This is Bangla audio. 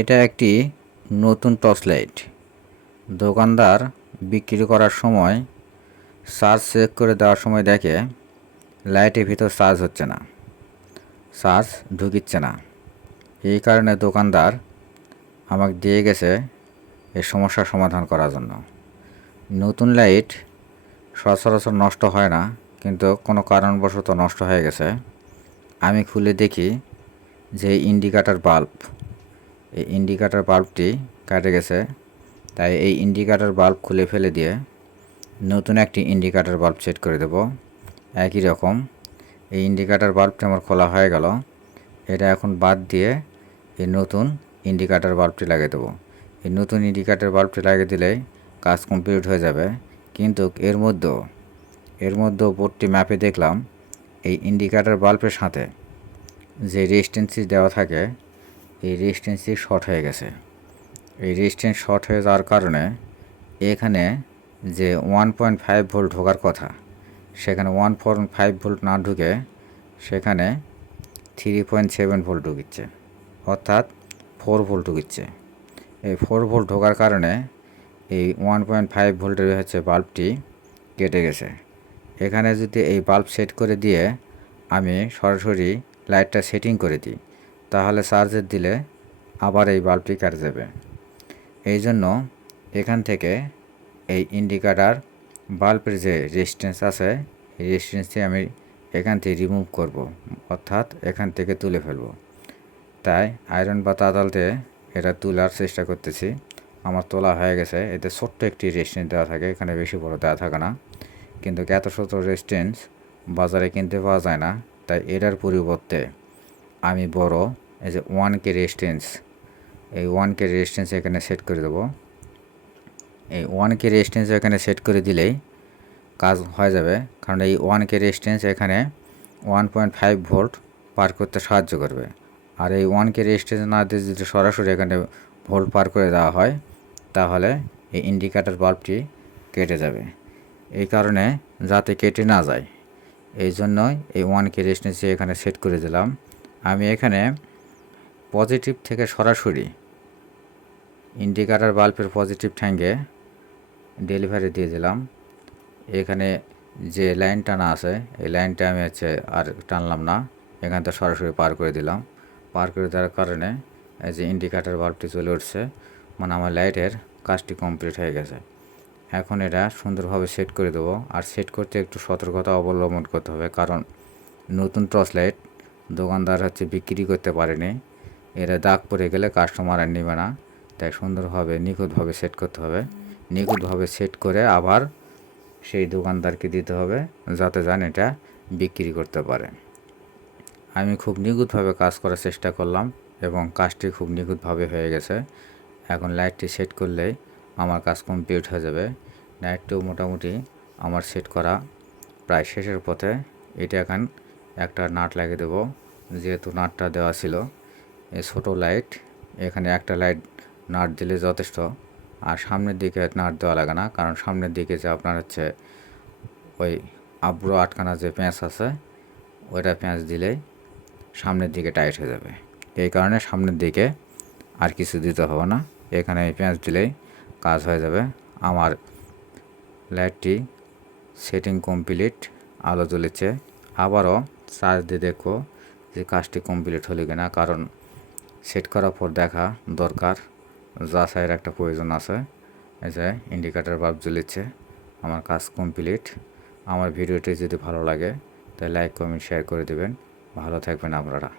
এটা একটি নতুন টর্চ লাইট দোকানদার বিক্রি করার সময় চার্জ চেক করে দেওয়ার সময় দেখে লাইটের ভিতর চার্জ হচ্ছে না, চার্জ ঢুকিচ্ছে না। এই কারণে দোকানদার আমাকে দিয়ে গেছে এই সমস্যার সমাধান করার জন্য। নতুন লাইট সচরাচর নষ্ট হয় না, কিন্তু কোনো কারণবশত নষ্ট হয়ে গেছে। আমি খুলে দেখি যে ইন্ডিকেটার বাল্ব এই ইন্ডিকেটার বাল্বটি কাটে গেছে। তাই এই ইন্ডিকেটার বাল্ব খুলে ফেলে দিয়ে নতুন একটি ইন্ডিকেটার বাল্ব সেট করে দেব। একই রকম, এই ইন্ডিকেটার বাল্বটি আমার খোলা হয়ে গেল। এটা এখন বাদ দিয়ে এই নতুন ইন্ডিকেটার বাল্বটি লাগিয়ে দেবো। এই নতুন ইন্ডিকেটার বাল্বটি লাগিয়ে দিলেই কাজ কমপ্লিট হয়ে যাবে। কিন্তু এর মধ্যেও এর মধ্যেও বোর্ডটি ম্যাপে দেখলাম, এই ইন্ডিকেটার বাল্বের সাথে যে রেজিস্ট্যান্সি দেওয়া থাকে এই রেজিস্ট্যান্সি শর্ট হয়ে গেছে। এই রেজিস্ট্যান্স শর্ট হয়ে যাওয়ার কারণে এখানে যে ওয়ান পয়েন্ট ফাইভ ভোল্ট ঢোকার কথা, সেখানে ওয়ান পয়েন্ট ফাইভ ভোল্ট না ঢুকে সেখানে থ্রি পয়েন্ট সেভেন ভোল্ট ঢুকিচ্ছে, অর্থাৎ ফোর ভোল্ট ঢুকিচ্ছে। এই ফোর ভোল্ট ঢোকার কারণে এই ওয়ান পয়েন্ট ফাইভ ভোল্টের হচ্ছে বাল্বটি কেটে গেছে। এখানে যদি এই বাল্ব সেট করে দিয়ে আমি সরাসরি লাইটটা সেটিং করে দিই তাহলে চার্জের দিলে আবার এই বাল্বটি কাটে যাবে। এই জন্য এখান থেকে এই ইন্ডিকেটার বাল্বের যে রেজিস্ট্যান্স আছে রেজিস্ট্যান্সটি আমি এখান থেকে রিমুভ করব, অর্থাৎ এখান থেকে তুলে ফেলব। তাই আয়রন বা তাদালতে এটা তোলার চেষ্টা করতেছি। আমার তোলা হয়ে গেছে, এতে ছোট্ট একটি রেজিস্ট্যান্স দেওয়া থাকে, এখানে বেশি বড় দেওয়া থাকে না। কিন্তু এত শত রেজিস্ট্যান্স বাজারে কিনতে পাওয়া যায় না, তাই এটার পরিবর্তে আমি বড় এই যে ওয়ান কে রেজিস্ট্যান্স এই ওয়ান কে রেজিস্ট্যান্স এখানে সেট করে দেবো। এই ওয়ান কে রেজিস্ট্যান্স এখানে সেট করে দিলেই কাজ হয়ে যাবে, কারণ এই ওয়ান কে রেজিস্ট্যান্স এখানে ওয়ান পয়েন্ট ফাইভ ভোল্ট পার করতে সাহায্য করবে। আর এই ওয়ান কে রেজিস্ট্যান্স না দিয়ে যদি সরাসরি এখানে ভোল্ট পার করে দেওয়া হয়, তাহলে এই ইন্ডিকেটার বাল্বটি কেটে যাবে। এই কারণে যাতে কেটে না যায়, এই জন্যই এই ওয়ান কে রেজিস্ট্যান্সি এখানে সেট করে দিলাম। আমি এখানে পজিটিভ থেকে সরাসরি ইন্ডিকেটার বাল্বের পজিটিভ ট্যাঙ্গে ডেলিভারি দিয়ে দিলাম। এখানে যে লাইন টানা আছে, এই লাইনটা আমি হচ্ছে আর টানলাম না। এখান থেকে সরাসরি পার করে দিলাম। পার করে দেওয়ার কারণে এই যে ইন্ডিকেটার বাল্বটি চলে উঠছে মানে আমার লাইটের কাজটি কমপ্লিট হয়ে গেছে। এখন এটা সুন্দরভাবে সেট করে দেবো। আর সেট করতে একটু সতর্কতা অবলম্বন করতে হবে, কারণ নতুন টর্চ লাইট দোকানদার হচ্ছে বিক্রি করতে পারেনি। এরা দাগ পড়ে গেলে কাস্টমার আর নেবে না। তাই সুন্দরভাবে, নিখুঁতভাবে সেট করতে হবে। নিখুঁতভাবে সেট করে আবার সেই দোকানদারকে দিতে হবে যাতে যান এটা বিক্রি করতে পারে। আমি খুব নিখুঁতভাবে কাজ করার চেষ্টা করলাম এবং কাজটি খুব নিখুঁতভাবে হয়ে গেছে। এখন লাইটটি সেট করলেই আমার কাজ কমপ্লিট হয়ে যাবে। লাইটটিও মোটামুটি আমার সেট করা প্রায় শেষের পথে। এটা এখন একটা নাট লাগিয়ে দেবো, যেহেতু নাটটা দেওয়া ছিল। ছোটো লাইট, এখানে একটা লাইট নাট দিলে যথেষ্ট। আর সামনের দিকে নাট দেওয়া লাগে না, কারণ সামনের দিকে যে আপনার হচ্ছে ওই আব্রো আটকানা যে প্যাঁচ আছে, ওইটা প্যাঁচ দিলেই সামনের দিকে টাইট হয়ে যাবে। এই কারণে সামনের দিকে আর কিছু দিতে হবে না। এখানে এই পেঁয়াজ দিলেই কাজ হয়ে যাবে। আমার লাইটটি সেটিং কমপ্লিট, আলো জ্বলেছে। আবারও চার্জ দিয়ে দেখো যে কাজটি কমপ্লিট হলো কিনা, কারণ সেট করার পর দেখা দরকার, যা যাচাইয়ের একটা প্রয়োজন আছে। এই যে ইন্ডিকেটার বাল্ব জ্বলেছে আমার কাজ কমপ্লিট আমার ভিডিওটি যদি ভালো লাগে, তাহলে লাইক কমেন্ট শেয়ার করে দেবেন। ভালো থাকবেন আপনারা।